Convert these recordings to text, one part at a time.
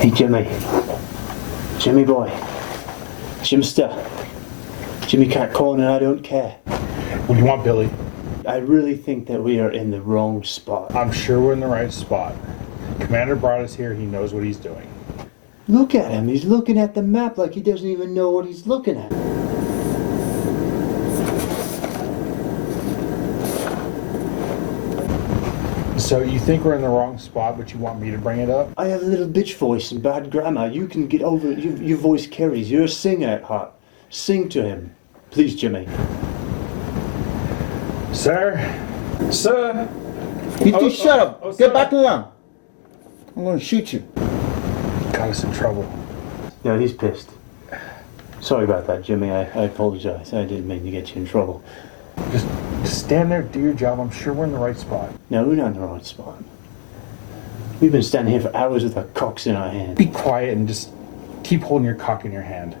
Hey, Jimmy. Jimmy boy. Jimster. Jimmy Cat Corner, I don't care. What do you want, Billy? I really think that we are in the wrong spot. I'm sure we're in the right spot. Commander brought us here. He knows what he's doing. Look at him. He's looking at the map like he doesn't even know what he's looking at. So you think we're in the wrong spot, but you want me to bring it up? I have a little bitch voice and bad grammar. You can get over it. Your voice carries. You're a singer at heart. Sing to him. Please, Jimmy. Sir? Sir? You two shut up. oh, Get sorry. back around. I'm gonna shoot you. Got us in trouble. Yeah, he's pissed. Sorry about that, Jimmy. I apologize. I didn't mean to get you in trouble. Just stand there, do your job. I'm sure we're in the right spot. No, we're not in the right spot. We've been standing here for hours with our cocks in our hand. Be quiet and just keep holding your cock in your hand.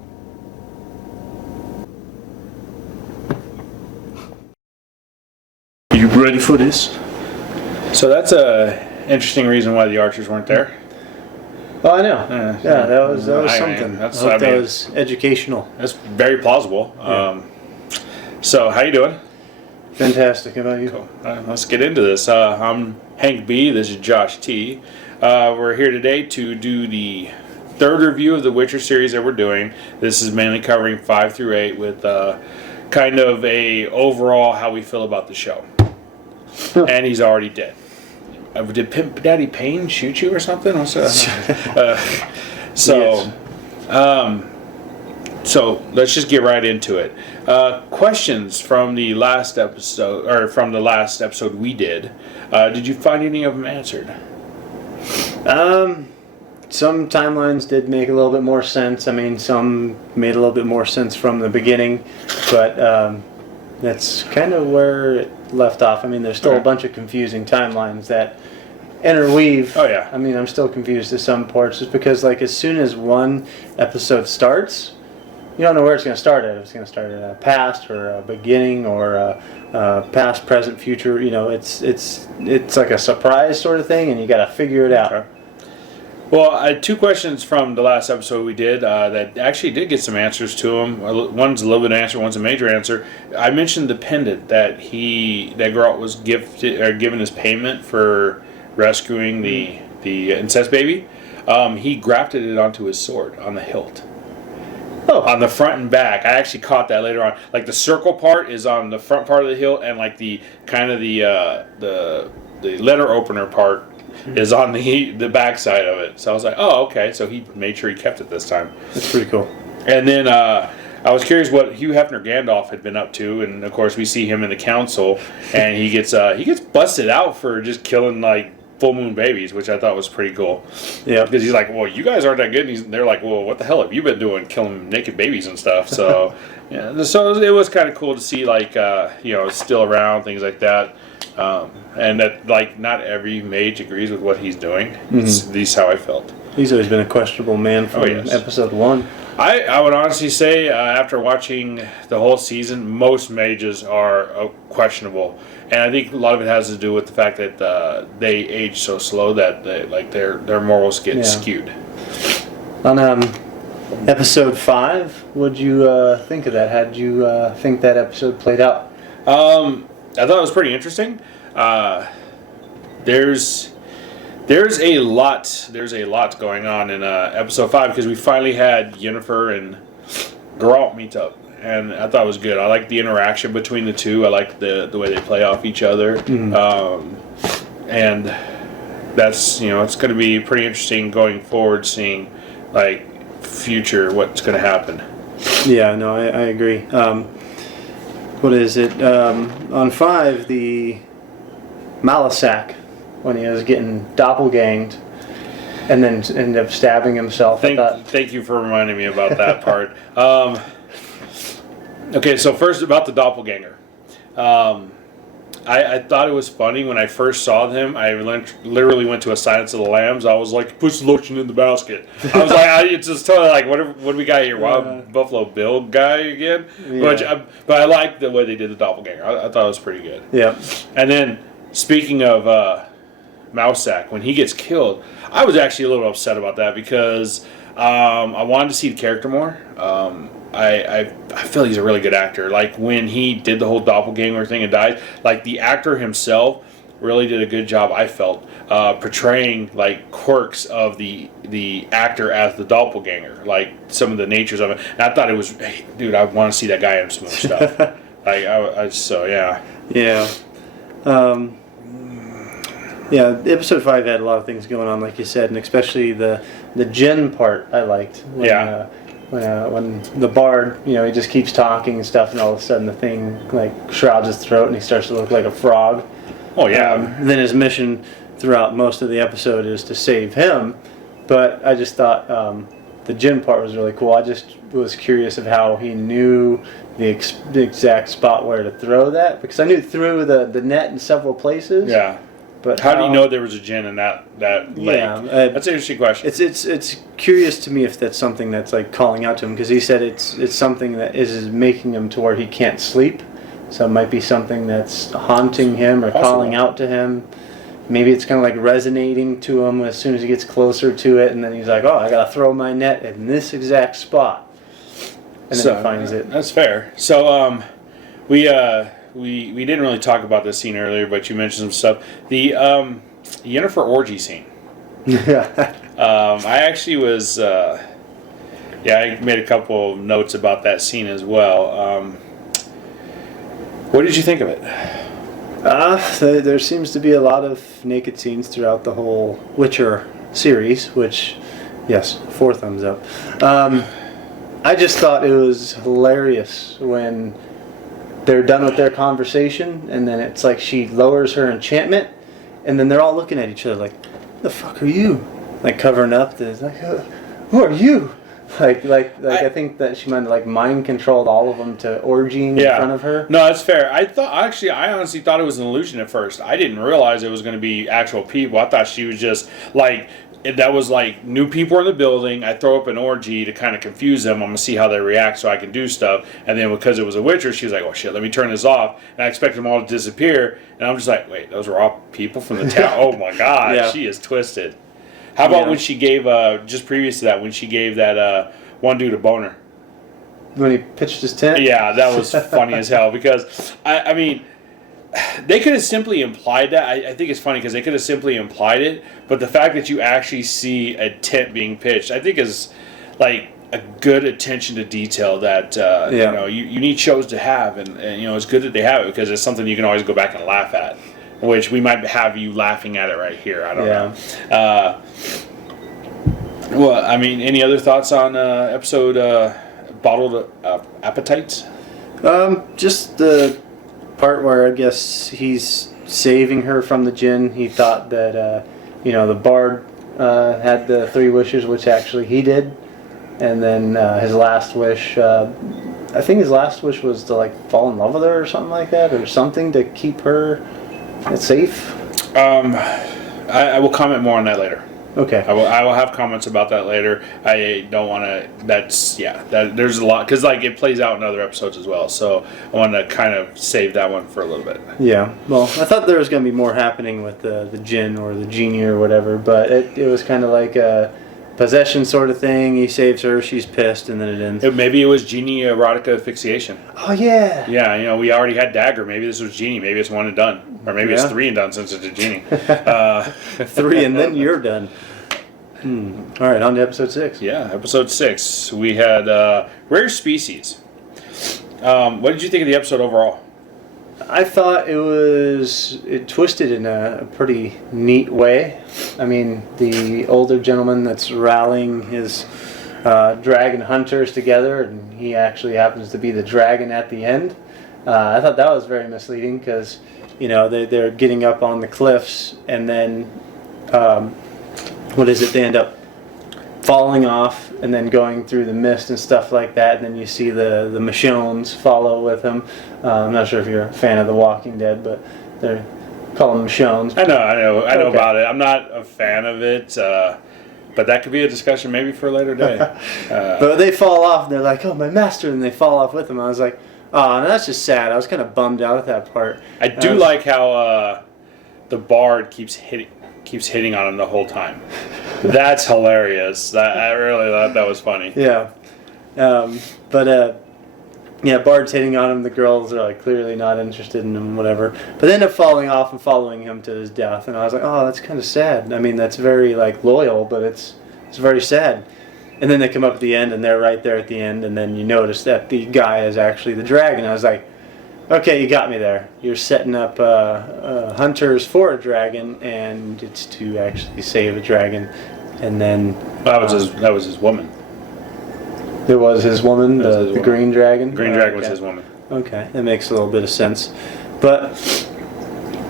Are you ready for this? So that's a interesting reason why the archers weren't there. Oh, I know. Yeah, that was something. That was educational. That's very plausible. So how you doing? Fantastic. How about you? Cool. Let's get into this. I'm Hank B. This is Josh T. We're here today to do the third review of the Witcher series that we're doing. This is mainly covering 5 through 8 with kind of a overall how we feel about the show. And he's already dead. Did Pimp Daddy Payne shoot you or something? So let's just get right into it. Questions from the last episode, or from the last episode we did. Did you find any of them answered? Some timelines did make a little bit more sense. I mean, some made a little bit more sense from the beginning, but that's kind of where it left off. I mean, there's still a bunch of confusing timelines that interweave. Oh, yeah. I mean, I'm still confused at some parts just because, like, as soon as one episode starts, you don't know where it's going to start at. If it's going to start at a past or a beginning or a past, present, future. You know, it's like a surprise sort of thing, and you got to figure it out. Okay. Well, I had 2 questions from the last episode we did that actually did get some answers to them. One's a little bit of an answer, one's a major answer. I mentioned the pendant that Geralt was given as payment for rescuing the incest baby. He grafted it onto his sword on the hilt. Oh. On the front and back. I actually caught that later on. Like the circle part is on the front part of the hilt, and like the kind of the letter opener part is on the back side of it. So I was like, oh, okay. So he made sure he kept it this time. That's pretty cool. And then I was curious what Hugh Hefner Gandalf had been up to, and of course we see him in the council, and he gets busted out for just killing like full moon babies, which I thought was pretty cool. Yeah, because he's like, well, you guys aren't that good. And they're like, well, what the hell have you been doing, killing naked babies and stuff? So yeah, so it was kind of cool to see like still around, things like that. And that, like, not every mage agrees with what he's doing. At least how I felt. He's always been a questionable man from episode 1. I would honestly say, after watching the whole season, most mages are questionable. And I think a lot of it has to do with the fact that they age so slow that their morals get skewed. On episode 5, what'd you think of that? How did you think that episode played out? I thought it was pretty interesting. There's a lot going on in episode 5 because we finally had Yennefer and Geralt meet up, and I thought it was good. I like the interaction between the two. I like the way they play off each other, and that's it's going to be pretty interesting going forward, seeing like future what's going to happen. Yeah, no, I agree. What is it? On 5, the Malisac, when he was getting doppelganged and then ended up stabbing himself. Thank you for reminding me about that part. Okay, so first about the doppelganger. I thought it was funny when I first saw him. I literally went to a Silence of the Lambs. I was like, push the lotion in the basket. I was like, it's just totally like, what do we got here? Wild Buffalo Bill guy again? Yeah. But I liked the way they did the doppelganger. I thought it was pretty good. Yeah. And then, speaking of Mousak, when he gets killed, I was actually a little upset about that because I wanted to see the character more. I feel he's a really good actor. Like when he did the whole doppelganger thing and died, like the actor himself really did a good job, I felt, portraying like quirks of the actor as the doppelganger, like some of the natures of it. And I thought it was, hey, dude, I want to see that guy in some more stuff. So yeah. Yeah. Yeah, episode 5 had a lot of things going on, like you said, and especially the Jin part I liked. When the bard, he just keeps talking and stuff, and all of a sudden the thing like shrouds his throat, and he starts to look like a frog. Oh yeah. Then his mission throughout most of the episode is to save him, but I just thought the Jin part was really cool. I just was curious of how he knew the exact spot where to throw that, because I knew through the net in several places. Yeah. But how do you know there was a Jin in that lake? Yeah, that's an interesting question. It's curious to me if that's something that's like calling out to him, because he said it's something that is making him to where he can't sleep. So it might be something that's haunting him or calling out to him. Maybe it's kind of like resonating to him as soon as he gets closer to it, and then he's like, "Oh, I gotta throw my net in this exact spot," and then he finds it. That's fair. So we didn't really talk about this scene earlier, but you mentioned some stuff. The Yennefer orgy scene. I actually was, I made a couple of notes about that scene as well. What did you think of it? There seems to be a lot of naked scenes throughout the whole Witcher series, which, yes, 4 thumbs up. I just thought it was hilarious when they're done with their conversation, and then it's like she lowers her enchantment, and then they're all looking at each other like, "The fuck are you?" Like covering up. There's like, "Who are you?" I think that she might have like mind controlled all of them to orgying in front of her. No, that's fair. I honestly thought it was an illusion at first. I didn't realize it was going to be actual people. I thought she was just like, that was like new people in the building. I throw up an orgy to kind of confuse them. I'm going to see how they react so I can do stuff. And then because it was a Witcher, she was like, "Oh shit, let me turn this off." And I expect them all to disappear. And I'm just like, wait, those were all people from the town? Oh my god, Yeah. She is twisted. How about when she gave, just previous to that, when she gave that one dude a boner? When he pitched his tent? Yeah, that was funny as hell, because, I mean, they could have simply implied that. I think it's funny because they could have simply implied it, but the fact that you actually see a tent being pitched, I think is like a good attention to detail that you need shows to have, and it's good that they have it because it's something you can always go back and laugh at, which we might have you laughing at it right here. I don't know. Well, I mean, any other thoughts on episode Bottled Appetites? Just the part where I guess he's saving her from the Jinn. He thought that the bard had the 3 wishes, which actually he did, and then his last wish. I think his last wish was to like fall in love with her or something like that, or something to keep her safe. I will comment more on that later. Okay. I will have comments about that later. I don't want to. There's a lot because like it plays out in other episodes as well. So I want to kind of save that one for a little bit. Yeah. Well, I thought there was going to be more happening with the Jinn or the genie or whatever, but it was kind of like a possession sort of thing. He saves her, she's pissed, and then it ends. Maybe it was genie erotica asphyxiation. Oh yeah. Yeah, we already had Dagger. Maybe this was genie. Maybe it's 1 and done, or maybe it's 3 and done since it's a genie. 3 and then you're done. All right, on to episode 6. Yeah, episode 6. We had Rare Species. What did you think of the episode overall? I thought it twisted in a pretty neat way. I mean, the older gentleman that's rallying his dragon hunters together, and he actually happens to be the dragon at the end. I thought that was very misleading because, they're getting up on the cliffs, and then, they end up falling off and then going through the mist and stuff like that, and then you see the Michonnes follow with him. I'm not sure if you're a fan of The Walking Dead, but they're calling them Michonnes. I know about it. I'm not a fan of it, but that could be a discussion maybe for a later day. But they fall off and they're like, "Oh, my master," and they fall off with him. I was like, "Oh, that's just sad." I was kind of bummed out at that part. I do like how the bard keeps hitting. keeps hitting on him the whole time. That's hilarious. I really thought that was funny. Yeah. Yeah, Bard's hitting on him. The girls are like clearly not interested in him, whatever. But they end up falling off and following him to his death. And I was like, oh, that's kind of sad. I mean, that's very like loyal, but it's very sad. And then they come up at the end, and they're right there at the end. And then you notice that the guy is actually the dragon. I was like, okay, you got me there. You're setting up hunters for a dragon, and it's to actually save a dragon. And then That was his woman. It was his woman, the green dragon. Green dragon was Okay. his woman. Okay, that makes a little bit of sense. But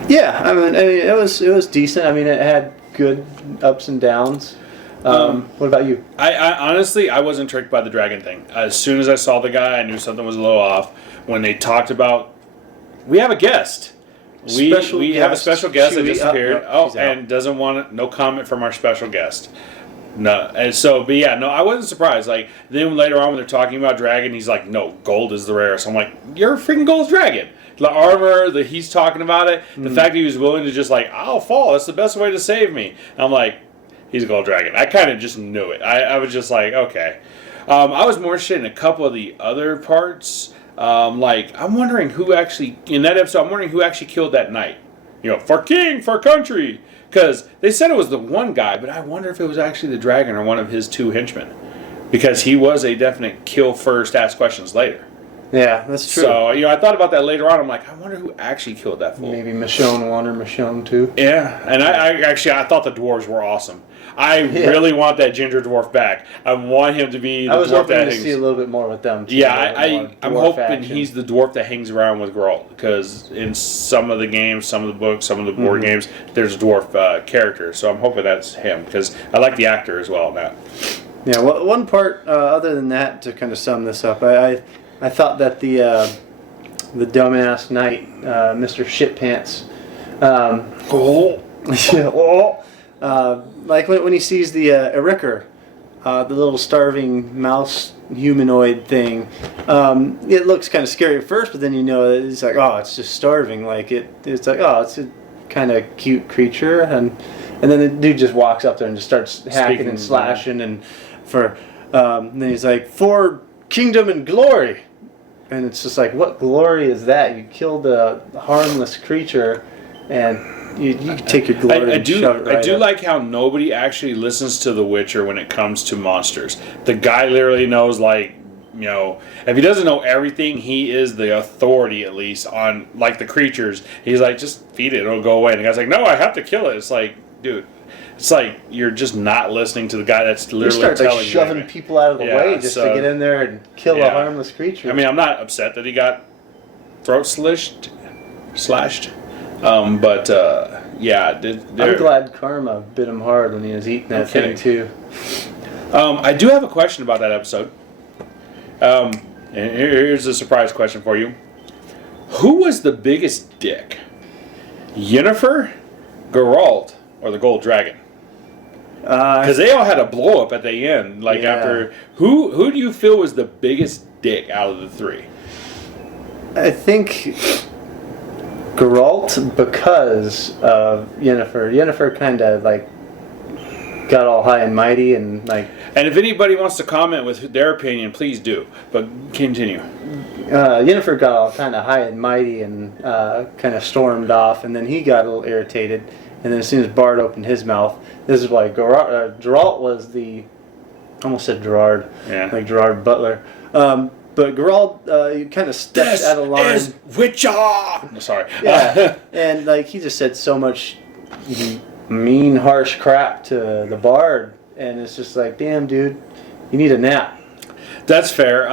yeah, I mean, it was decent. I mean, it had good ups and downs. What about you? I honestly, I wasn't tricked by the dragon thing. As soon as I saw the guy, I knew something was a little off. When they talked about, we have a guest. We have a special guest that just appeared. She's out. And doesn't want no comment from our special guest. No, and so, but yeah, no, I wasn't surprised. Like, then later on when they're talking about dragon, he's like, no, gold is the rarest. I'm like, you're a freaking gold dragon. The armor, that he's talking about it, the fact that he was willing to just like, I'll fall, that's the best way to save me. And I'm like, he's a gold dragon. I kind of just knew it. I was just like, okay. I was more interested in a couple of the other parts. Like, I'm wondering who actually, in that episode, I'm wondering who actually killed that knight. You know, for king, for country. Because they said it was the one guy, but I wonder if it was actually the dragon or one of his two henchmen. Because he was a definite kill first, ask questions later. Yeah, that's true. So, I thought about that later on. I'm like, I wonder who actually killed that fool. Maybe Michonne 1 or Michonne 2. Yeah, and I thought the dwarves were awesome. I really want that ginger dwarf back. I want him to be the I was dwarf hoping that to hangs. see a little bit more with them, too. Yeah, I'm dwarf hoping action. he's the dwarf that hangs around with Geralt. Because in some of the games, some of the books, some of the board games, there's a dwarf character. So I'm hoping that's him. Because I like the actor as well now. Yeah, well, one part, other than that, to kind of sum this up, I thought that the dumbass knight, Mr. Shitpants, like when he sees the Ericr, the little starving mouse humanoid thing, it looks kind of scary at first, but then it's like, oh, it's just starving. Like it's like, oh, it's a kind of cute creature, and then the dude just walks up there and just starts hacking and slashing, and then he's like, for kingdom and glory. And it's just like, what glory is that? You killed a harmless creature, and you can take your glory and shove it right I do up. like how nobody actually listens to The Witcher when it comes to monsters. The guy literally knows, like, if he doesn't know everything, he is the authority, at least, on, like, the creatures. He's like, just feed it, it'll go away. And the guy's like, no, I have to kill it. It's like, dude, it's like you're just not listening to the guy that's literally You start telling like shoving you. people out of the way just to get in there and kill a harmless creature. I mean, I'm not upset that he got throat slashed. But I'm glad karma bit him hard when he was eating that thing too. I do have a question about that episode. And here's a surprise question for you. Who was the biggest dick? Yennefer, Geralt, or the Gold Dragon? Because they all had a blow up at the end. Like after who do you feel was the biggest dick out of the three? I think Geralt, because of Yennefer. Yennefer kind of like got all high and mighty and like. And if anybody wants to comment with their opinion, please do. But continue. Yennefer got all kind of high and mighty and kind of stormed off, and then he got a little irritated. And then as soon as Bard opened his mouth, this is why Geralt was the, almost said Gerard, like Gerard Butler. But Geralt, he kind of stepped out of line. This is Witcher! Sorry. Yeah, and like he just said so much mean, harsh crap to the Bard, and it's just like, damn, dude, you need a nap. That's fair.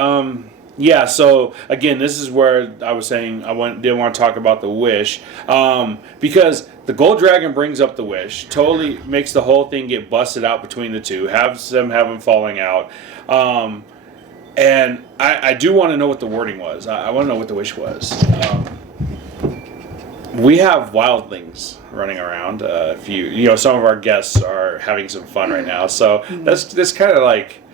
Yeah, so again, this is where I was saying didn't want to talk about the wish, because the Gold Dragon brings up the wish, totally makes the whole thing get busted out between the two, have them falling out, and I do want to know what the wording was. I want to know what the wish was. We have wildlings running around. Some of our guests are having some fun right now, so that's kind of like.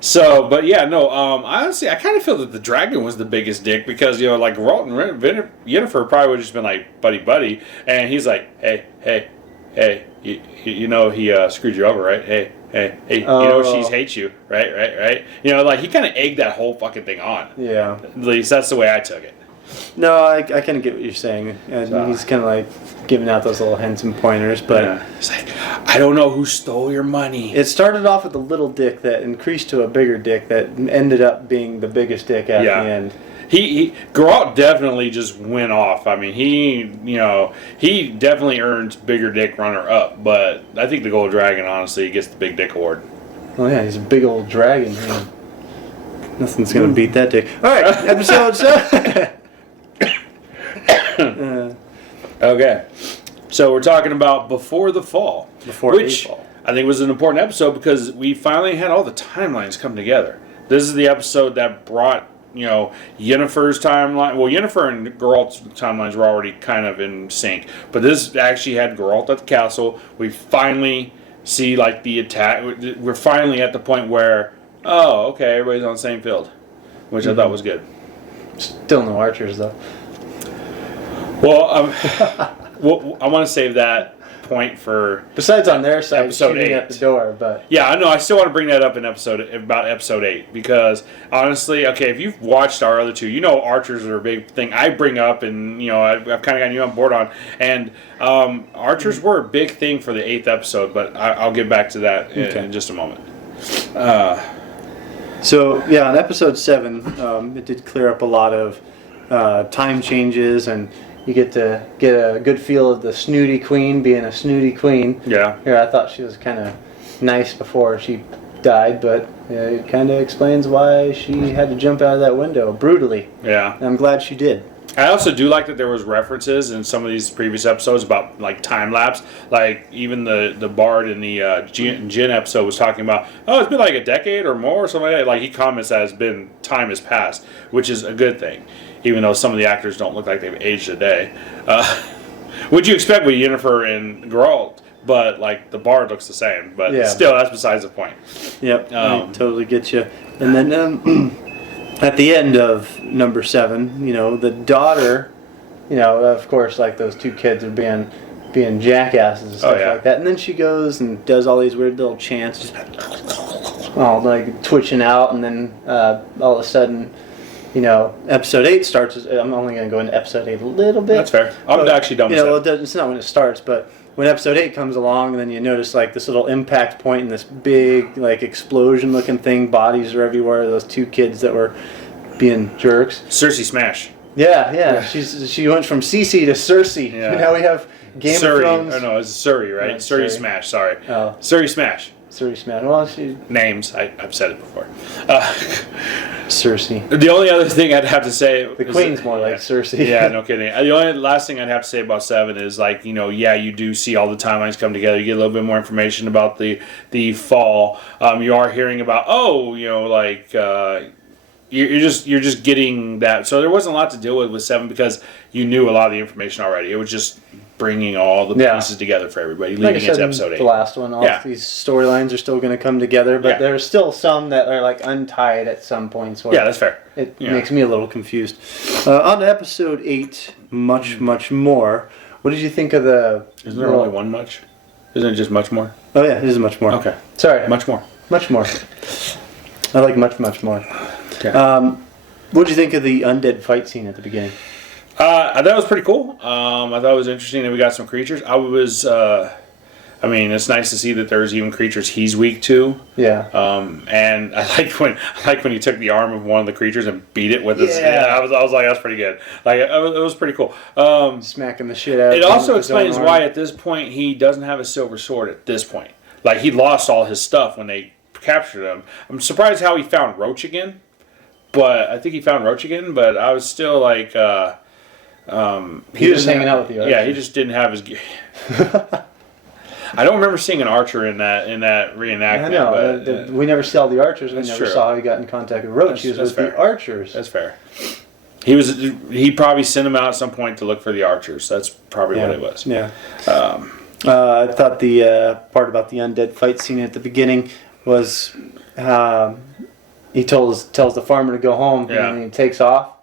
So, but yeah, no, honestly, I kind of feel that the dragon was the biggest dick because, like, Geralt and Yennefer probably would have just been like, buddy, and he's like, hey, hey, you know he screwed you over, right? Hey, you know she hates you, right? You know, like he kind of egged that whole fucking thing on. Yeah. At least that's the way I took it. No, I kind of get what you're saying. And he's kind of like giving out those little hints and pointers, but Yeah. It's like, I don't know who stole your money. it started off with a little dick that increased to a bigger dick that ended up being the biggest dick at Yeah. the end. Geralt definitely just went off. I mean, he definitely earns bigger dick runner up, but I think the Gold Dragon honestly gets the big dick award. Oh yeah, he's a big old dragon. Yeah. Nothing's gonna beat that dick. All right, episode 7. Okay, so we're talking about Before the Fall, Before which Eightfall. I think was an important episode because we finally had all the timelines come together. This is the episode that brought Yennefer's timeline. Well, Yennefer and Geralt's timelines were already kind of in sync, but this actually had Geralt at the castle. We finally see like the attack. We're finally at the point where okay, everybody's on the same field, which I thought was good. Still no archers though. Well, well, I want to save that point for. Besides on their side, Episode shooting 8. at the door, but Yeah, I know. I still want to bring that up in episode 8 because honestly, okay, if you've watched our other two, you know archers are a big thing. I bring up, and I've kind of gotten you on board on, and archers were a big thing for the 8th episode, but I'll get back to that in just a moment. so yeah, on episode 7, it did clear up a lot of time changes, and you get to get a good feel of the snooty queen being a snooty queen. Yeah. Here, I thought she was kind of nice before she died, but it kind of explains why she had to jump out of that window brutally. Yeah. And I'm glad she did. I also do like that there was references in some of these previous episodes about like time lapse. Like even the bard in the Jin episode was talking about, it's been like a decade or more or something like that. Like he comments that time has passed, which is a good thing, even though some of the actors don't look like they've aged a day. Would you expect with Yennefer and Geralt? But like the bard looks the same. But still, that's besides the point. Yep, I totally get you. And then at the end of number 7, the daughter, of course, like those two kids are being jackasses and stuff like that. And then she goes and does all these weird little chants, just all like twitching out, and then all of a sudden, episode 8 starts. I'm only going to go into episode 8 a little bit. That's fair. I'm actually done with that. It's not when it starts, but when episode 8 comes along, and then you notice like this little impact point and this big like explosion looking thing, bodies are everywhere, those two kids that were being jerks. Cersei smash. Yeah. She went from Cece to Cersei. Yeah. Now we have Game Surrey. of Thrones. Oh no, it's Surrey, right? Yeah, Surrey Surrey. smash, sorry. Oh. Surrey smash. Surrey smash. Well, she Names, I've said it before. Cersei. The only other thing I'd have to say... The queen's more like Cersei. Yeah, no kidding. The only last thing I'd have to say about 7 is, like, you do see all the timelines come together. You get a little bit more information about the fall. You are hearing about, you're just getting that. So there wasn't a lot to deal with 7 because you knew a lot of the information already. It was just bringing all the pieces together for everybody, Like I leading said into in episode 8. the last one, all these storylines are still going to come together, but there's still some that are like untied at some points. Where Yeah, that's fair. It makes me a little confused. On to episode 8, much more. What did you think of the... Isn't there only one much? Isn't it just much more? Oh yeah, it is much more. Okay. Sorry. Much more. Much more. I like much more. Okay. What did you think of the undead fight scene at the beginning? I thought it was pretty cool. I thought it was interesting that we got some creatures. It's nice to see that there's even creatures he's weak to. Yeah. And I like when he took the arm of one of the creatures and beat it with his. Yeah. I was like, that's pretty good. Like it was pretty cool. Smacking the shit out of It him also with his own explains arm. why at this point he doesn't have a silver sword at this point. Like he lost all his stuff when they captured him. I'm surprised how he found Roach again. But I think he found Roach again. But I was still like, he was just hanging out with the archers. Yeah, he just didn't have his gear. I don't remember seeing an archer in that reenactment. I know. But, we never saw the archers. We That's never true. saw how he got in contact with Roach. He was with the archers. That's fair. He probably sent him out at some point to look for the archers. That's probably what it was. Yeah. I thought the part about the undead fight scene at the beginning was he tells the farmer to go home, and then he takes off,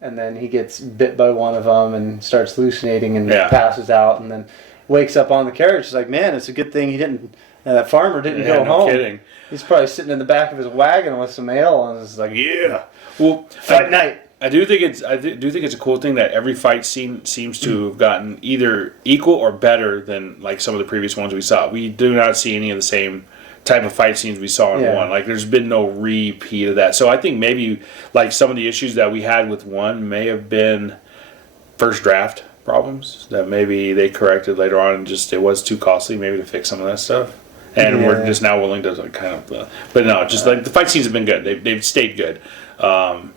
and then he gets bit by one of them and starts hallucinating and passes out, and then wakes up on the carriage. He's like, man, it's a good thing he didn't. That farmer didn't Yeah, go no home. kidding. He's probably sitting in the back of his wagon with some ale, and it's like, yeah, Well, fight night. I do think it's a cool thing that every fight scene seems to have gotten either equal or better than like some of the previous ones we saw. We do not see any of the same type of fight scenes we saw in Yeah. one. Like there's been no repeat of that. So I think maybe like some of the issues that we had with one may have been first draft problems that maybe they corrected later on and just it was too costly maybe to fix some of that stuff. And we're Yeah. just now willing to like, kind of, but no, just like the fight scenes have been good. They've stayed good. But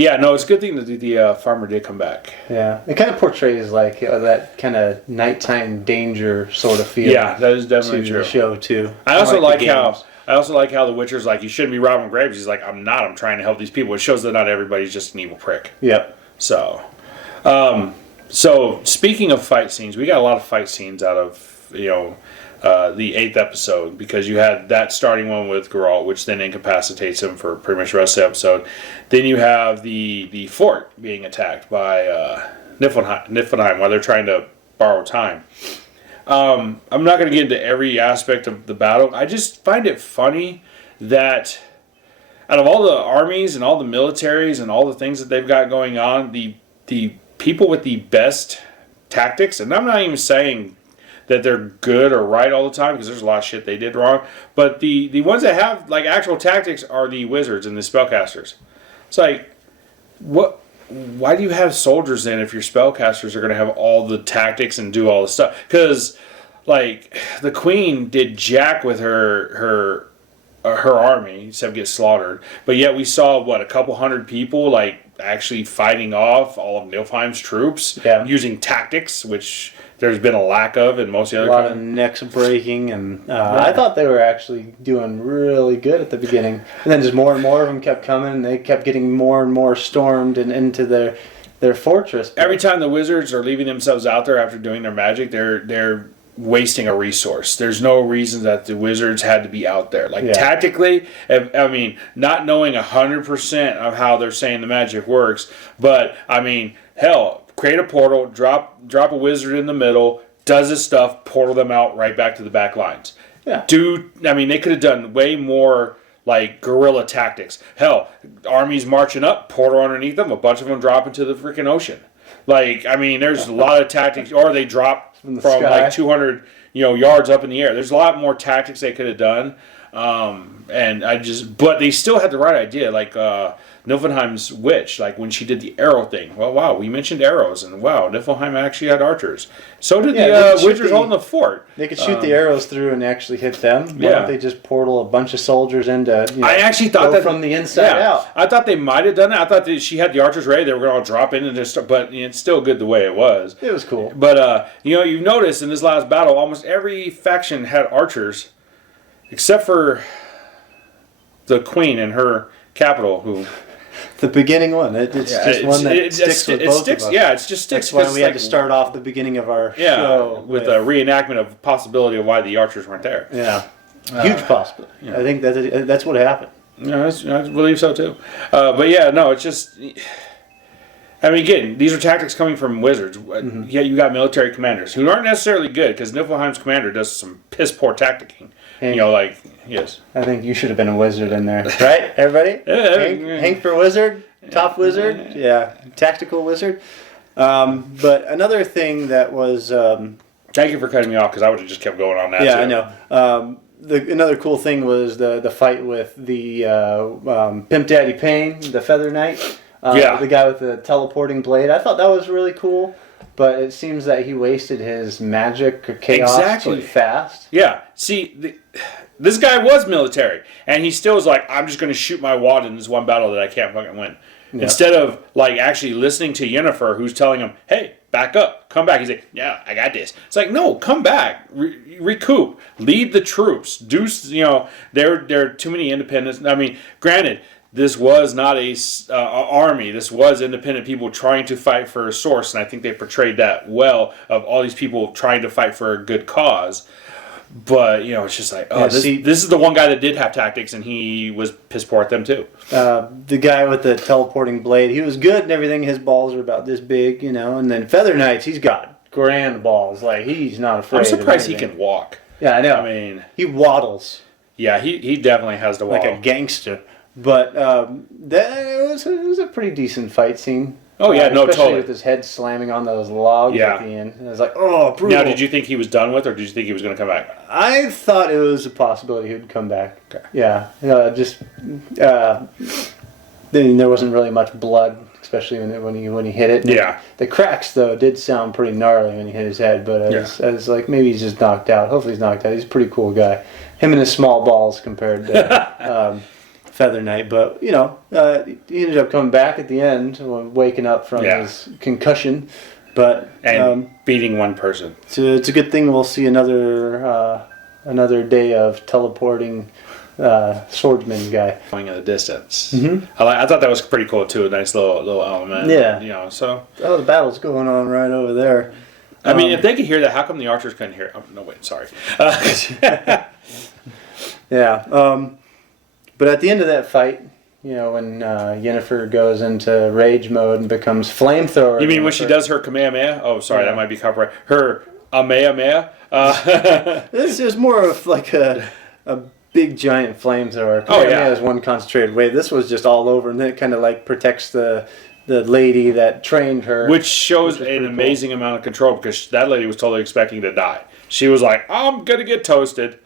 yeah, no, it's a good thing that the farmer did come back. Yeah, it kind of portrays like that kind of nighttime danger sort of feel. Yeah, that is definitely to true. the show too. I also the like how games. the Witcher's like you shouldn't be robbing graves. He's like I'm not. I'm trying to help these people. It shows that not everybody's just an evil prick. Yep. So, speaking of fight scenes, we got a lot of fight scenes out of the 8th episode because you had that starting one with Geralt, which then incapacitates him for pretty much the rest of the episode. Then you have the fort being attacked by Niflheim while they're trying to borrow time. I'm not going to get into every aspect of the battle. I just find it funny that out of all the armies and all the militaries and all the things that they've got going on, the people with the best tactics, and I'm not even saying that they're good or right all the time because there's a lot of shit they did wrong, but the ones that have like actual tactics are the wizards and the spellcasters. It's like, what? Why do you have soldiers then if your spellcasters are going to have all the tactics and do all the stuff? Because like the queen did jack with her army except get slaughtered, but yet we saw a couple hundred people like actually fighting off all of Niflheim's troops using tactics, which there's been a lack of in most of the other a lot of necks breaking, and I thought they were actually doing really good at the beginning, and then just more and more of them kept coming, and they kept getting more and more stormed and into their fortress. Every time the wizards are leaving themselves out there after doing their magic, they're wasting a resource. There's no reason that the wizards had to be out there. Tactically, I mean, not knowing 100% of how they're saying the magic works, but I mean, hell, create a portal, drop a wizard in the middle, does his stuff, portal them out right back to the back lines. Yeah. They could have done way more like guerrilla tactics. Hell, armies marching up, portal underneath them, a bunch of them drop into the freaking ocean. Like, I mean, there's a lot of tactics, or they drop from like 200 yards up in the air. There's a lot more tactics they could have done. But they still had the right idea. Like Niflheim's witch, like when she did the arrow thing. Well, wow, we mentioned arrows, and wow, Niflheim actually had archers. So did the witchers holding the fort. They could shoot the arrows through and actually hit them. Why don't they just portal a bunch of soldiers into? I actually thought that from the inside out. I thought they might have done that. I thought that she had the archers ready. They were going to drop in and just. But it's still good the way it was. It was cool. But you've noticed in this last battle, almost every faction had archers, except for the queen and her capital, who. The beginning one. It's just one that sticks with both of us. Yeah, it just sticks. That's why we had to start off the beginning of our show with a reenactment of possibility of why the archers weren't there. Yeah, huge possibility. I think that's what happened. Yeah, I believe so too. But yeah, no, it's just. I mean, again, these are tactics coming from wizards. Mm-hmm. Yeah, you got military commanders who aren't necessarily good because Niflheim's commander does some piss poor tacticking. Hank, yes. I think you should have been a wizard in there, right? Everybody? Hank for wizard, top wizard, tactical wizard. But another thing that was. Thank you for cutting me off because I would have just kept going on that. Yeah, too. I know. Another cool thing was the fight with the Pimp Daddy Pain, the Feather Knight. The guy with the teleporting blade. I thought that was really cool, but it seems that he wasted his magic or chaos too fast. Yeah. See, this guy was military, and he still was like, I'm just going to shoot my wad in this one battle that I can't fucking win. Yep. Instead of like actually listening to Yennefer, who's telling him, hey, back up, come back. He's like, yeah, I got this. It's like, no, come back, recoup, lead the troops. There are too many independents. I mean, granted, this was not a army. This was independent people trying to fight for a source, and I think they portrayed that well, of all these people trying to fight for a good cause. But, it's just like, this is the one guy that did have tactics, and he was piss poor at them, too. The guy with the teleporting blade, he was good and everything. His balls are about this big, and then Feather Knights, he's God. grand balls. Like, he's not afraid. I'm surprised of he anything. can walk. Yeah, I know. I mean, he waddles yeah, he definitely has to walk. like a gangster. But it was a pretty decent fight scene. Oh, yeah, no, especially totally. with his head slamming on those logs Yeah. at the end. And I was like, oh, brutal. Now, did you think he was done with, or did you think he was going to come back? I thought it was a possibility he would come back. Okay. Yeah, then there wasn't really much blood, especially when he hit it. Yeah. The cracks though did sound pretty gnarly when he hit his head, but I was like, maybe he's just knocked out. Hopefully he's knocked out. He's a pretty cool guy. Him and his small balls compared to Feather Knight, but he ended up coming back at the end, waking up from his concussion. But And beating one person. it's a good thing we'll see another day of teleporting swordsman guy. Going in the distance. Mhm. I thought that was pretty cool too. A nice little element. Yeah. So Oh, the battle's going on right over there. I mean, if they could hear that, how come the archers couldn't hear it? Oh, no, wait, sorry. Yeah. But at the end of that fight, when Yennefer goes into rage mode and becomes flamethrower. You mean when she does her Kamehameha? Oh, sorry, that might be copyright. Her Amehameha? This is more of like a big giant flamethrower. Oh, yeah. Is one concentrated wave. This was just all over, and then it kind of like protects the lady that trained her. Which shows Which is an pretty amazing amount of control, because that lady was totally expecting to die. She was like, I'm going to get toasted.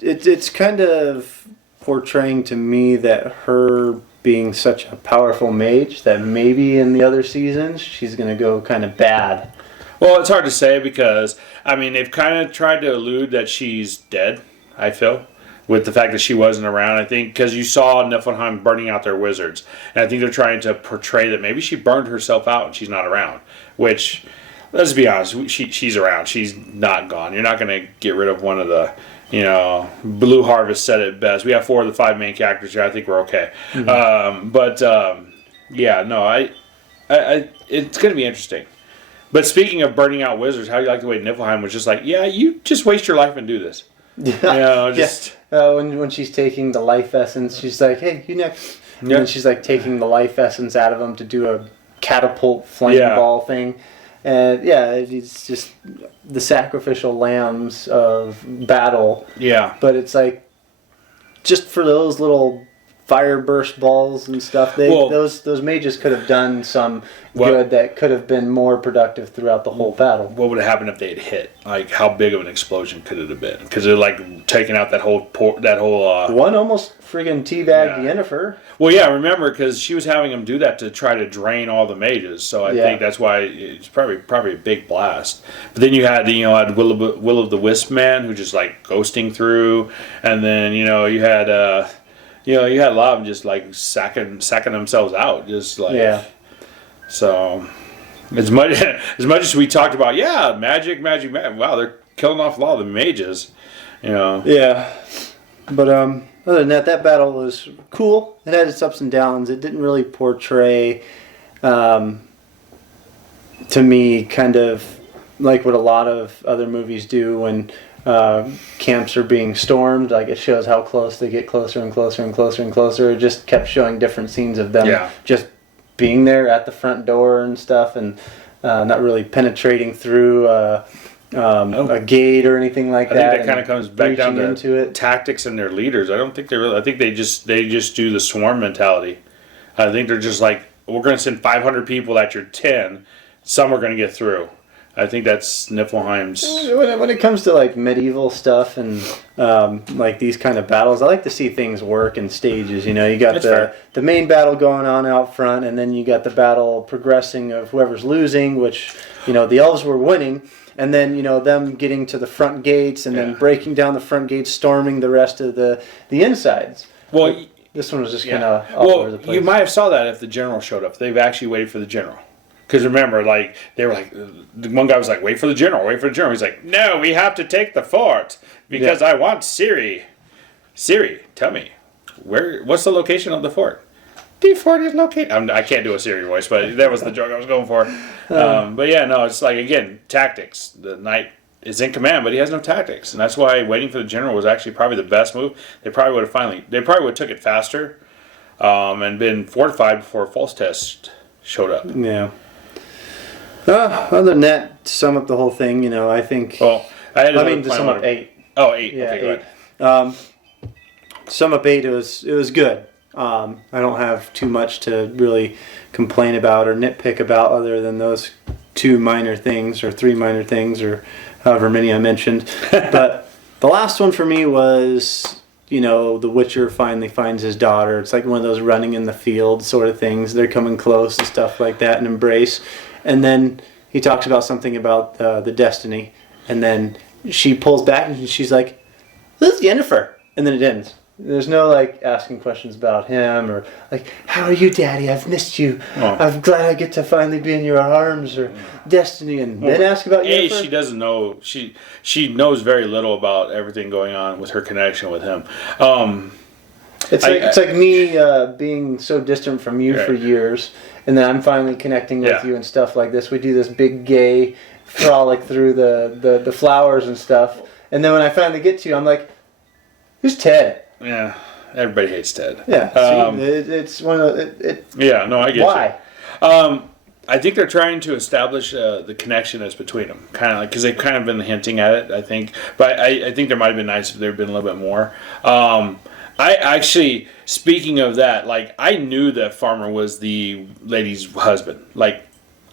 It's kind of portraying to me that her being such a powerful mage that maybe in the other seasons she's going to go kind of bad. Well, it's hard to say because, I mean, they've kind of tried to allude that she's dead, I feel, with the fact that she wasn't around. I think because you saw Niflheim burning out their wizards. And I think they're trying to portray that maybe she burned herself out and she's not around. Which, let's be honest, she's around. She's not gone. You're not going to get rid of one of the... Blue Harvest said it best. We have 4 of the 5 main characters here. I think we're okay. Mm-hmm. It's going to be interesting. But speaking of burning out wizards, how do you like the way Niflheim was just like, yeah, you just waste your life and do this. When she's taking the life essence, she's like, hey, you next. And then she's like taking the life essence out of him to do a catapult flame ball thing. And it's just the sacrificial lambs of battle. Yeah. But it's like, just for those little fire burst balls and stuff, those mages could have done some good that could have been more productive throughout the whole battle. What would have happened if they had hit? Like, how big of an explosion could it have been? Because they're like taking out that whole one almost friggin' teabagged Yennefer. Well, yeah, remember, because she was having them do that to try to drain all the mages. So I think that's why it's probably a big blast. But then you had Will of the Wisp Man, who just like ghosting through, and then you had you had a lot of them just like sacking themselves out, just like So as much as we talked about, magic. Wow, they're killing off a lot of the mages. Yeah, but other than that battle was cool. It had its ups and downs. It didn't really portray, to me, kind of like what a lot of other movies do when camps are being stormed. Like, it shows how close they get closer and closer and closer and closer. It just kept showing different scenes of them just being there at the front door and stuff, and not really penetrating through a gate or anything like that. I think that kind of comes back down to into it. Tactics and their leaders. I don't think they really. I think they just do the swarm mentality. I think they're just like, we're going to send 500 people at your 10. Some are going to get through. I think that's Niflheim's. When it comes to like medieval stuff and like these kind of battles, I like to see things work in stages. You got the main battle going on out front, and then you got the battle progressing of whoever's losing, which the elves were winning, and then them getting to the front gates and then breaking down the front gates, storming the rest of the insides. Well, this one was just kind of all over the place. You might have saw that if the general showed up. They've actually waited for the general. Because remember, like, they were like, the one guy was like, wait for the general. He's like, no, we have to take the fort because I want Ciri. Ciri, tell me, what's the location of the fort? The fort is located. I can't do a Ciri voice, but that was the joke I was going for. But yeah, no, it's like, again, tactics. The knight is in command, but he has no tactics. And that's why waiting for the general was actually probably the best move. They probably would have took it faster and been fortified before a false test showed up. Yeah. Other than that, to sum up the whole thing, I think. Well, I mean, to sum up 8. Oh, 8. Yeah, okay, go 8. ahead. Sum up 8. It was good. I don't have too much to really complain about or nitpick about, other than those 2 minor things or 3 minor things or however many I mentioned. But the last one for me was, the Witcher finally finds his daughter. It's like one of those running in the field sort of things. They're coming close and stuff like that, and embrace. And then he talks about something about the destiny, and then she pulls back and she's like, "This is Yennefer," and then it ends. There's no asking questions about him or "How are you, Daddy? I've missed you. Oh. I'm glad I get to finally be in your arms," or Destiny, and then ask about Yennefer. She doesn't know. She knows very little about everything going on with her connection with him. It's like me being so distant from you Right. for years, and then I'm finally connecting with you and stuff like this. We do this big gay frolic through the flowers and stuff, and then when I finally get to you, I'm like, "Who's Ted?" Yeah, everybody hates Ted. Yeah, see, it's one of it. Yeah, no, I get Why? you. I think they're trying to establish the connection that's between them, kind of because they've kind of been hinting at it. I think, but I think there might have been nice if there had been a little bit more. I actually, speaking of that, I knew that Farmer was the lady's husband,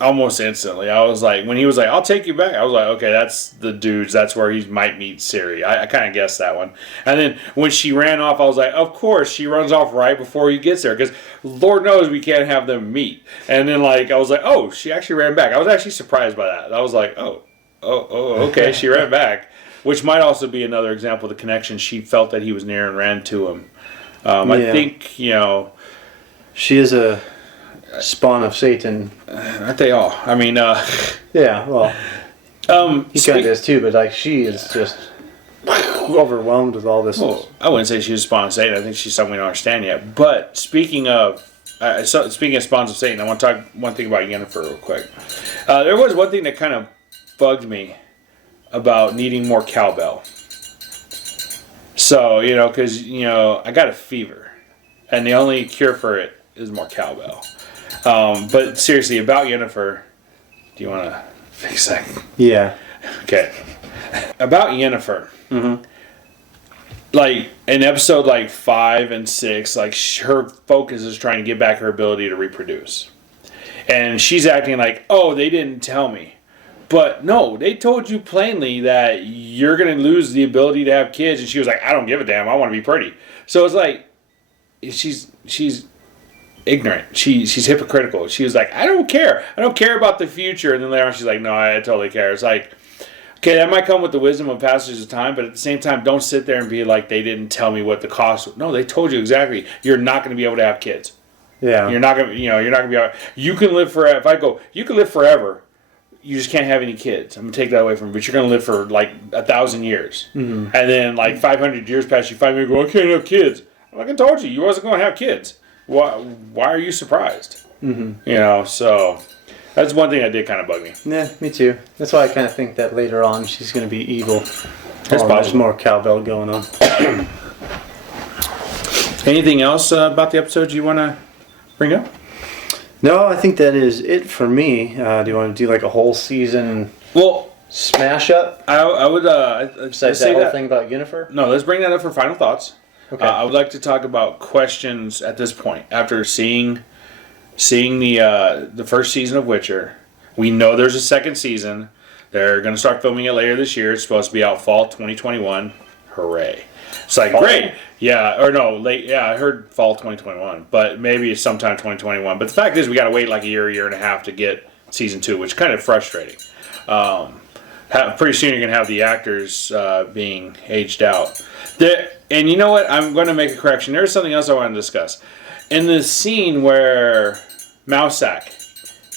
almost instantly. I was like, when he was like, "I'll take you back," I was like, okay, that's the dudes. That's where he might meet Ciri. I kind of guessed that one. And then when she ran off, I was like, of course, she runs off right before he gets there, because Lord knows we can't have them meet. And then I was like, oh, she actually ran back. I was actually surprised by that. I was like, oh, okay, she ran back. Which might also be another example of the connection. She felt that he was near and ran to him. I think, She is a spawn of Satan. aren't they all? I mean, Yeah, well, he kind of is too, but she is just overwhelmed with all this. well, I wouldn't say she was spawn of Satan. I think she's something we don't understand yet. But speaking of spawns of Satan, I want to talk one thing about Yennefer real quick. There was one thing that kind of bugged me about needing more cowbell. So, because, I got a fever, and the only cure for it is more cowbell. But seriously, about Yennefer, do you want to fix that? Yeah. Okay. About Yennefer. Mm-hmm. In episode 5 and 6, her focus is trying to get back her ability to reproduce. And she's acting like, oh, they didn't tell me. But no, they told you plainly that you're going to lose the ability to have kids. And she was like, I don't give a damn. I want to be pretty. So it's like, she's ignorant. She's hypocritical. She was like, I don't care. I don't care about the future. And then later on, she's like, no, I totally care. It's like, okay, that might come with the wisdom of passage of time, but at the same time, don't sit there and be like, they didn't tell me what the cost was. No, they told you exactly. You're not going to be able to have kids. Yeah. You're not going to, you're not going to be able. You can live forever. If I go, you can live forever. You just can't have any kids. I'm going to take that away from you. But you're going to live for 1,000 years. Mm-hmm. And then 500 years pass, you finally go, I can't have kids. Like I told you, you wasn't going to have kids. Why are you surprised? Mm-hmm. So that's one thing that did kind of bug me. Yeah, me too. That's why I kind of think that later on she's going to be evil. That's There's more cowbell going on. Anything else about the episode you want to bring up? No, I think that is it for me. Do you want to do a whole season smash up? I would Besides that whole thing about Yennefer? No, let's bring that up for final thoughts. Okay. I would like to talk about questions at this point. After seeing the first season of Witcher, we know there's a second season. They're going to start filming it later this year. It's supposed to be out fall 2021. Hooray. It's Fall? great. Yeah, or no, late. Yeah, I heard fall 2021, but maybe it's sometime 2021. But the fact is, we got to wait a year and a half to get season 2, which is kind of frustrating. Pretty soon you're going to have the actors being aged out. And you know what? I'm going to make a correction. There's something else I want to discuss. In the scene where Mousak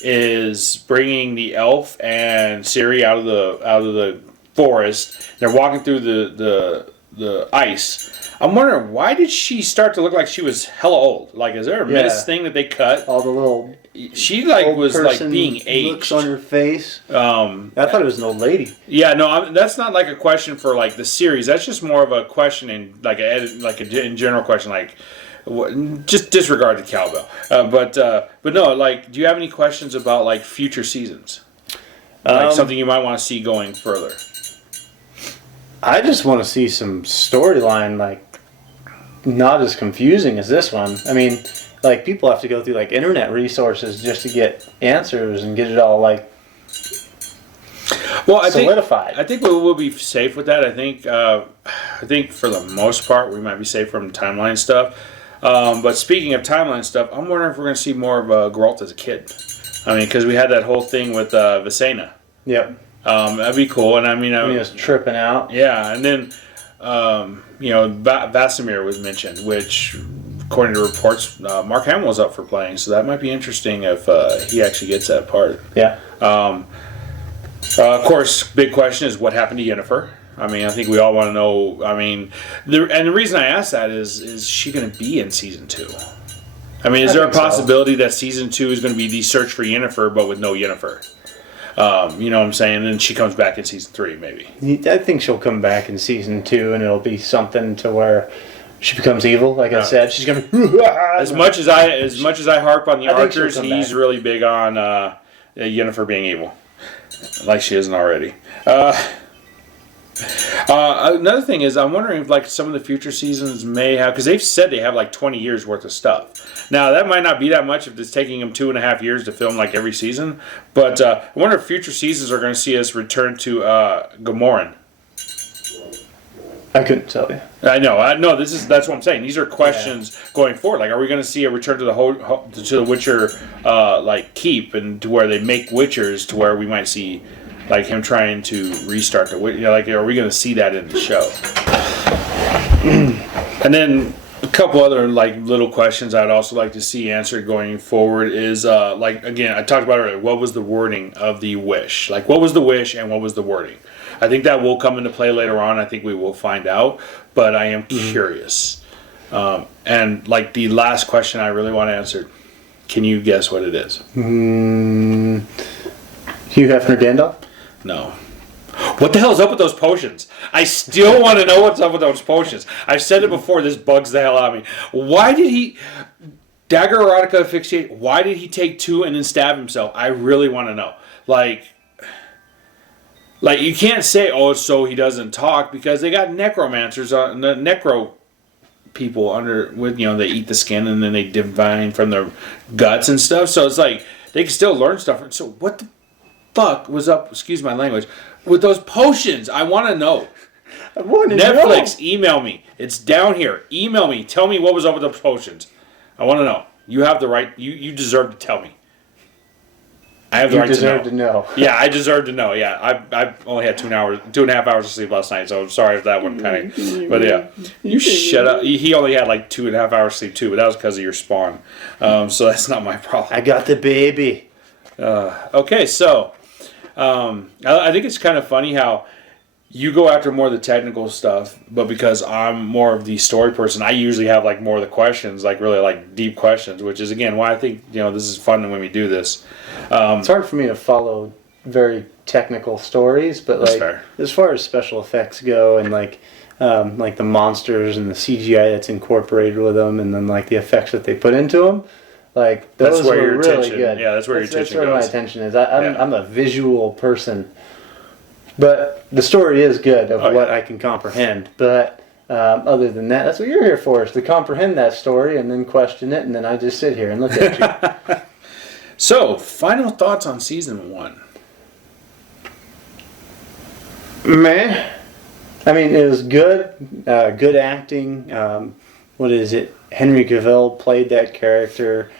is bringing the elf and Ciri out of the forest, they're walking through the ice. I'm wondering, why did she start to look like she was hella old? Is there a mist thing that they cut? All the little She old was person being aged. looks on her face. I thought it was an old lady. Yeah, no, that's not a question for the series. That's just more of a question in in general question, just disregard the cowbell. But no, do you have any questions about future seasons? Like something you might want to see going further. I just want to see some storyline, like, not as confusing as this one. I mean, like, people have to go through, like, internet resources just to get answers and get it all, like, well, solidified. I think we'll be safe with that. I think for the most part, we might be safe from timeline stuff. But speaking of timeline stuff, I'm wondering if we're going to see more of Geralt as a kid. I mean, because we had that whole thing with Visena. Yep. That'd be cool. And I mean, He was tripping out. yeah, and then Vasimir was mentioned, which, according to reports, Mark Hamill was up for playing. So that might be interesting if he actually gets that part. Yeah. Of course, big question is what happened to Yennefer. I mean, I think we all want to know. I mean, the reason I ask that is she going to be in season 2? I mean, is there a possibility that season 2 is going to be the search for Yennefer, but with no Yennefer? You know what I'm saying? And she comes back in season 3, maybe. I think she'll come back in season 2, and it'll be something to where she becomes evil. Like I said, she's gonna. As much as I harp on the I think she'll Archers, come he's back. really big on Yennefer being evil, like she isn't already. Another thing is, I'm wondering if like some of the future seasons may have, because they've said they have like 20 years worth of stuff. Now that might not be that much if it's taking them 2.5 years to film like every season, but I wonder if future seasons are going to see us return to Gamoran. I couldn't tell you. I know. That's what I'm saying. These are questions going forward. Like, are we going to see a return to the Witcher like keep, and to where they make Witchers, to where we might see like him trying to restart the Witcher? Like, are we going to see that in the show? And then a couple other like little questions I'd also like to see answered going forward is like, again, I talked about it earlier. What was the wording of the wish? Like, what was the wish and what was the wording? I think that will come into play later on. I think we will find out, but I am curious. And like the last question I really want answered, can you guess what it is? Hugh Hefner Gandalf? No. What the hell is up with those potions? I still want to know what's up with those potions. I've said it before, this bugs the hell out of me. Why did he... Dagger Erotica Asphyxiate, why did he take 2 and then stab himself? I really want to know. Like, you can't say, oh, so he doesn't talk, because they got necromancers, necro people under, with, you know, they eat the skin and then they divine from their guts and stuff. So it's like, they can still learn stuff. So what the fuck was up, excuse my language, with those potions? I want to know. I want to Netflix, email me. It's down here. Email me. Tell me what was up with those potions. I want to know. You have the right, you deserve to tell me. I have the right to know. You deserve to know. Yeah, I deserve to know. Yeah, I only had 2.5 hours of sleep last night, so I'm sorry if that one kind of. But yeah, you shut up. He only had like 2.5 hours sleep too, but that was because of your spawn. So that's not my problem. I got the baby. Okay, so I think it's kind of funny how you go after more of the technical stuff, but because I'm more of the story person, I usually have like more of the questions, like really like deep questions, which is again why I think, you know, this is fun when we do this. It's hard for me to follow very technical stories, but like fair. As far as special effects go, and like the monsters and the CGI that's incorporated with them, and then like the effects that they put into them, like those That's where were your really attention- good. yeah, that's where your attention That's where my goes. attention is. I'm a visual person, but the story is good of what I can comprehend. But other than that, that's what you're here for, is to comprehend that story and then question it, and then I just sit here and look at you. So, final thoughts on season 1. Man, I mean, it was good. Good acting. What is it? Henry Cavill played that character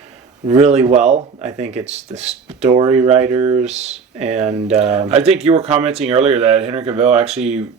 really well. I think it's the story writers and I think you were commenting earlier that Henry Cavill actually,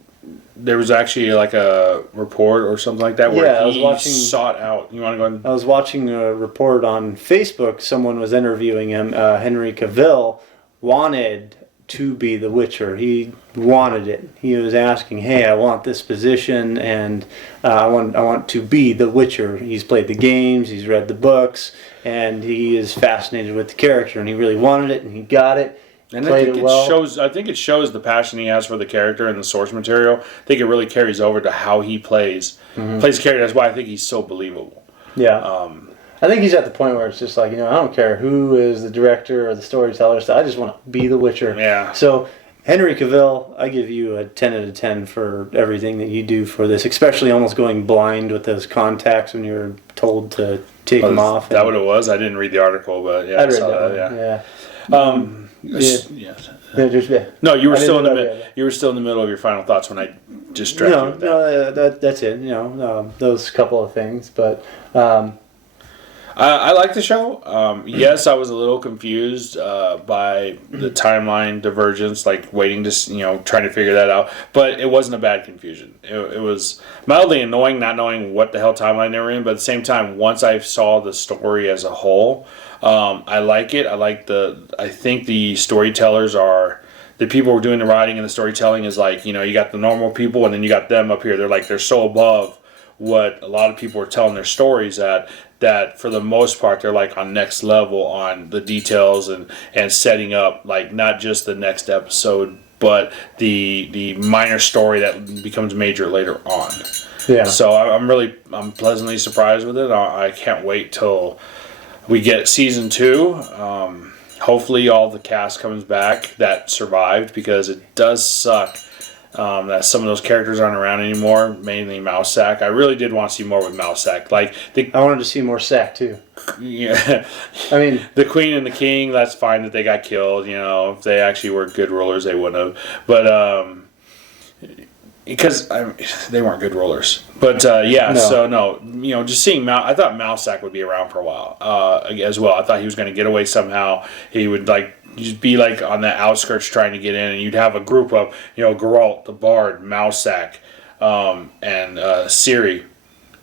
there was actually like a report or something like that where Yeah, I was he watching- sought out. You want to go ahead? I was watching a report on Facebook. Someone was interviewing him. Henry Cavill wanted to be the Witcher. He wanted it. He was asking, "Hey, I want this position, and I want to be the Witcher." He's played the games, he's read the books, and he is fascinated with the character. And he really wanted it, and he got it. And I played think it it well. shows. I think it shows the passion he has for the character and the source material. I think it really carries over to how he plays the character. That's why I think he's so believable. Yeah. I think he's at the point where it's just like, I don't care who is the director or the storyteller. So I just want to be the Witcher. Yeah. So Henry Cavill, I give you a 10 out of 10 for everything that you do for this, especially almost going blind with those contacts when you're told to take them off. Is that what it was? I didn't read the article, but yeah, I I read saw that that. one, Yeah. yeah. Yes. Yeah. No, you were I still in the didn't know that. you were still in the middle of your final thoughts when I distracted you with that. No, that's it. Those couple of things, but I like the show. Yes, I was a little confused by the timeline divergence, like waiting to, trying to figure that out. But it wasn't a bad confusion. It was mildly annoying not knowing what the hell timeline they were in. But at the same time, once I saw the story as a whole, I like it. I think the storytellers are. The people who are doing the writing and the storytelling is like, you got the normal people and then you got them up here. They're so above what a lot of people are telling their stories at, that for the most part they're like on next level on the details and setting up like not just the next episode but the minor story that becomes major later on. yeah. So I'm pleasantly surprised with it. I can't wait till we get season 2. Hopefully all the cast comes back that survived, because it does suck that some of those characters aren't around anymore, mainly Mousesack. I really did want to see more with Mousesack. I wanted to see more Sack too. Yeah, I mean, the Queen and the King, that's fine that they got killed. If they actually were good rulers, they wouldn't have. But because they weren't good rulers. But yeah, No. so no, just seeing I thought Mousesack would be around for a while as well. I thought he was going to get away somehow. He would just be like on the outskirts trying to get in, and you'd have a group of Geralt, the Bard, Mousesack, and Ciri,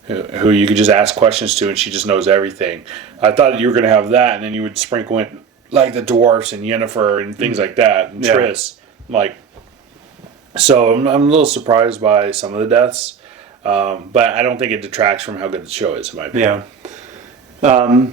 who you could just ask questions to, and she just knows everything. I thought you were going to have that, and then you would sprinkle in like the dwarfs and Yennefer and things like that, and Yeah. Triss, So I'm a little surprised by some of the deaths, but I don't think it detracts from how good the show is, in my opinion. yeah.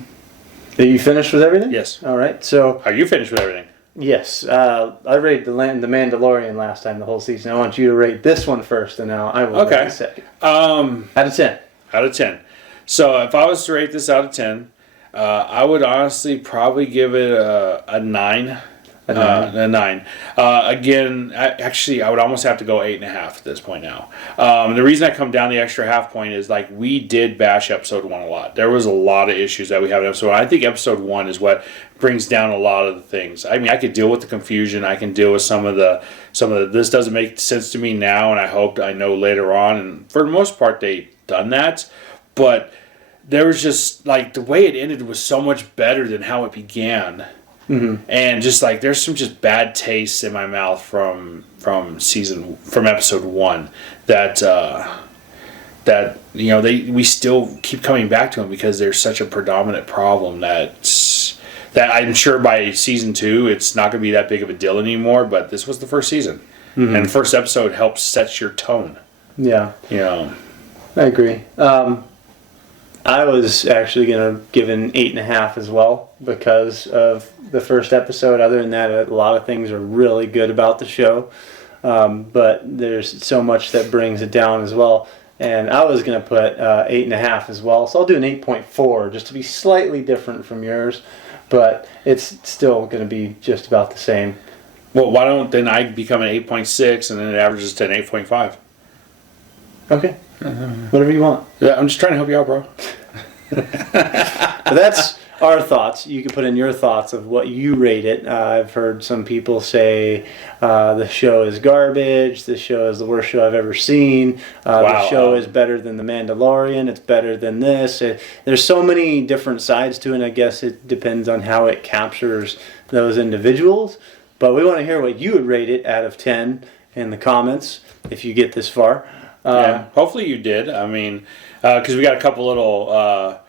Are you finished with everything? Yes. All right. So Are you finished with everything? yes, I rated the Mandalorian last time, the whole season. I want you to rate this one first, and now I will Okay. rate the second. Out of 10. Out of 10. So if I was to rate this out of 10, I would honestly probably give it a 9. A 9. Again, I would almost have to go 8.5 at this point now. The reason I come down the extra half point is we did bash episode 1 a lot. There was a lot of issues that we have in episode 1. I think episode 1 is what brings down a lot of the things. I mean, I could deal with the confusion. I can deal with some of the this doesn't make sense to me now, and I know later on. And for the most part, they've done that. But there was just the way it ended was so much better than how it began. Mm-hmm. And just there's some just bad tastes in my mouth from episode 1 that we still keep coming back to them because there's such a predominant problem that I'm sure by season 2 it's not going to be that big of a deal anymore. But this was the first season, and the first episode helps set your tone. Yeah. I agree. I was actually going to give it an 8.5 as well because of the first episode. Other than that, a lot of things are really good about the show. But there's so much that brings it down as well. And I was going to put 8.5 as well. So I'll do an 8.4 just to be slightly different from yours. But it's still going to be just about the same. Well, why don't then I become an 8.6 and then it averages to an 8.5? Okay. Whatever you want. Yeah, I'm just trying to help you out, bro. But that's our thoughts. You can put in your thoughts of what you rate it. I've heard some people say the show is garbage. The show is the worst show I've ever seen. The show is better than The Mandalorian. It's better than this. There's so many different sides to it, and I guess it depends on how it captures those individuals. But we want to hear what you would rate it out of 10 in the comments if you get this far. Yeah, hopefully you did. I mean, because we got a couple little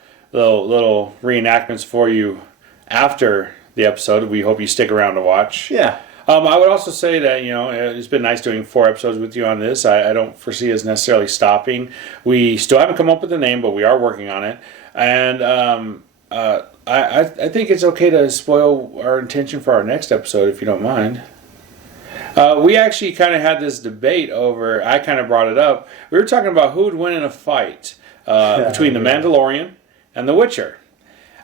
reenactments for you after the episode. We hope you stick around to watch. Yeah. I would also say that it's been nice doing 4 episodes with you on this. I don't foresee us necessarily stopping. We still haven't come up with a name, but we are working on it. And I think it's okay to spoil our intention for our next episode if you don't mind. We actually kind of had this debate over, I kind of brought it up. We were talking about who would win in a fight between The Mandalorian and The Witcher.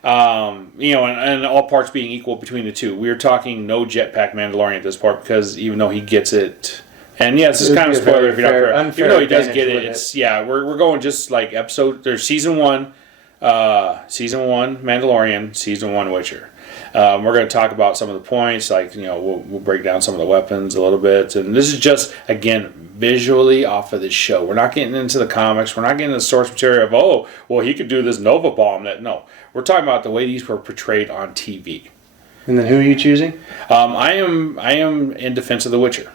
And all parts being equal between the two. We are talking no jetpack Mandalorian at this part because even though he gets it, and yeah, this is kind of a spoiler if you're not correct. Even though he does get it, we're going just like there's season 1 Mandalorian, season 1 Witcher. We're going to talk about some of the points, like we'll break down some of the weapons a little bit, and this is just again visually off of this show. We're not getting into the comics. We're not getting into the source material of he could do this Nova bomb. No, we're talking about the way these were portrayed on TV. And then who are you choosing? I am in defense of The Witcher.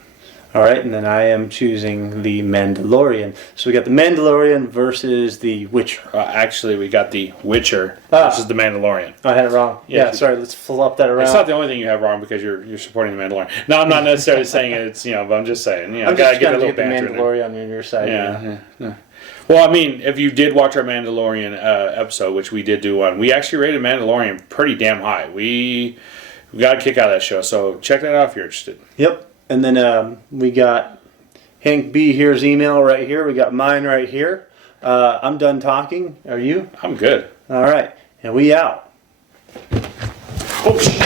All right, and then I am choosing the Mandalorian. So we got the Mandalorian versus the Witcher. Actually, we got the Witcher versus the Mandalorian. I had it wrong. Yeah, sorry. Let's flop that around. It's not the only thing you have wrong because you're supporting the Mandalorian. No, I'm not necessarily saying it's but I'm just saying I'm just trying to get the Mandalorian on your side. Yeah. Well, I mean, if you did watch our Mandalorian episode, which we did do one, we actually rated Mandalorian pretty damn high. We got a kick out of that show, so check that out if you're interested. Yep. And then we got Hank B. here's email right here. We got mine right here. I'm done talking. Are you? I'm good. All right. And we out. Oh, shit.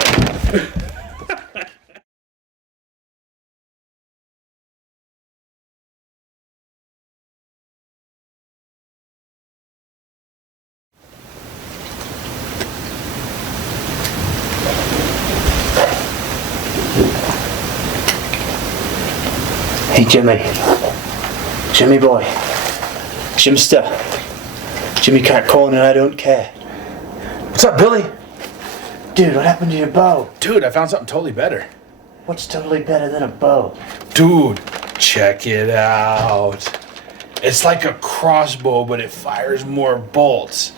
Hey, Jimmy boy, Jimster, Jimmy can't call and I don't care. What's up, Billy? Dude, what happened to your bow? Dude, I found something totally better. What's totally better than a bow? Dude, check it out. It's like a crossbow, but it fires more bolts.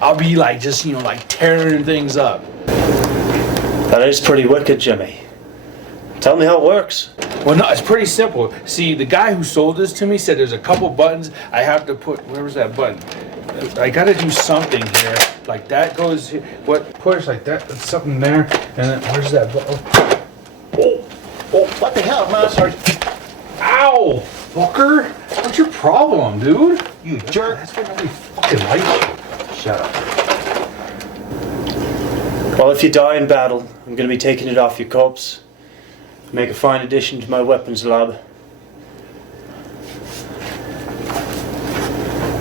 I'll be like just, like tearing things up. That is pretty wicked, Jimmy. Tell me how it works. Well, no, it's pretty simple. See, the guy who sold this to me said there's a couple buttons I have to put. Where was that button? I got to do something here. Like that goes. Push like that? There's something there. And then where's that button? Oh, what the hell, man? Sorry. Ow! Fucker! What's your problem, dude? You jerk. That's why nobody fucking likes you. Shut up. Well, if you die in battle, I'm going to be taking it off your corpse. Make a fine addition to my weapons lab.